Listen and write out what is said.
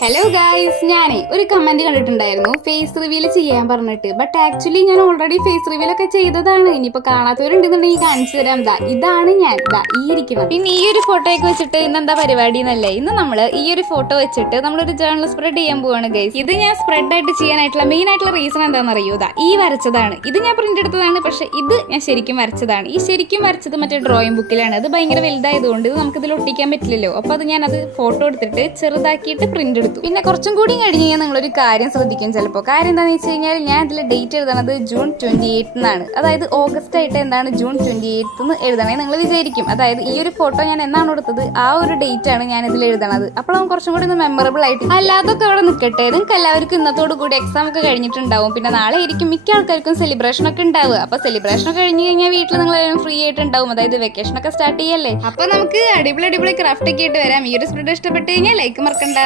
Hello guys, ഞാനേ ഒരു comment കണ്ടിട്ടുണ്ടായിരുന്നു ഫേസ് റിവീൽ ചെയ്യാൻ പറഞ്ഞിട്ട്. ബട്ട് ആക്ച്വലി ഞാൻ ഓൾറെഡി ഫേസ് റിവീൽ ഒക്കെ ചെയ്തതാണ്. ഇനിയിപ്പോ കാണാത്തവരുണ്ടെന്നുണ്ടെങ്കിൽ കാണിച്ചു തരാം. ഇതാണ് ഞാൻ ഈ ഇരിക്കുന്നത്. പിന്നെ ഈ ഒരു ഫോട്ടോ ഒക്കെ വെച്ചിട്ട് ഇന്ന് എന്താ പരിപാടി എന്നല്ലേ, ഇന്ന് നമ്മൾ ഈ ഒരു ഫോട്ടോ വെച്ചിട്ട് നമ്മളൊരു ജേർണൽ സ്പ്രെഡ് ചെയ്യാൻ പോവാണ് ഗൈസ്. ഇത് ഞാൻ സ്പ്രെഡ് ആയിട്ട് ചെയ്യാനായിട്ടുള്ള മെയിൻ ആയിട്ടുള്ള റീസൺ എന്താണെന്ന് അറിയോ? ഈ വരച്ചതാണ്. ഇത് ഞാൻ പ്രിന്റ് എടുത്തതാണ്, പക്ഷെ ഇത് ഞാൻ ശരിക്കും വരച്ചതാണ്. ഈ ശരിക്കും വരച്ചത് മറ്റേ ഡ്രോയിങ് ബുക്കിലാണ്. അത് ഭയങ്കര വലുതായതുകൊണ്ട് ഇത് നമുക്ക് ഇതിൽ ഒട്ടിക്കാൻ പറ്റില്ലല്ലോ. അപ്പൊ അത് ഞാൻ അത് ഫോട്ടോ എടുത്തിട്ട് ചെറുതാക്കിയിട്ട് പ്രിന്റ്. പിന്നെ കുറച്ചും കൂടി കഴിഞ്ഞ് കഴിഞ്ഞാൽ നിങ്ങളൊരു കാര്യം ശ്രദ്ധിക്കും ചിലപ്പോൾ. കാര്യം എന്താണെന്ന് വെച്ച് കഴിഞ്ഞാൽ ഞാൻ ഇതിൽ ഡേറ്റ് എഴുതണത് ജൂൺ 28 എന്നാണ്. അതായത് ഓഗസ്റ്റ് ആയിട്ട് എന്താണ് ജൂൺ 28 എന്ന് എഴുതണേ നിങ്ങൾ വിചാരിക്കും. അതായത് ഈ ഒരു ഫോട്ടോ ഞാൻ എന്നാണ് എടുത്തത് ആ ഒരു ഡേറ്റ് ആണ് ഞാൻ ഇതിൽ എഴുതണത്. അപ്പോൾ നമുക്ക് കുറച്ചും കൂടി ഒന്ന് മെമ്മറബിൾ ആയിട്ട്. അല്ലാതൊക്കെ അവിടെ നിൽക്കട്ടെ, നിങ്ങൾക്ക് എല്ലാവർക്കും ഇന്നത്തോടു കൂടി എക്സാം ഒക്കെ കഴിഞ്ഞിട്ടുണ്ടാവും. പിന്നെ നാളെ ആയിരിക്കും മിക്ക ആൾക്കാർക്കും സെലിബ്രേഷൻ ഒക്കെ ഉണ്ടാവുക. അപ്പോൾ സെലിബ്രേഷൻ ഒക്കെ കഴിഞ്ഞ് കഴിഞ്ഞാൽ വീട്ടിൽ നിങ്ങൾ ഫ്രീ ആയിട്ടുണ്ടാവും. അതായത് വെക്കേഷൻ ഒക്കെ സ്റ്റാർട്ട് ചെയ്യല്ലേ. അപ്പോൾ നമുക്ക് അടിപൊളി ക്രാഫ്റ്റ് ഒക്കെ ആയിട്ട് വരാം. ഈ ഒരു സ്പ്രെഡ് ഇഷ്ടപ്പെട്ട് കഴിഞ്ഞാൽ ലൈക്ക് മറക്കണ്ട.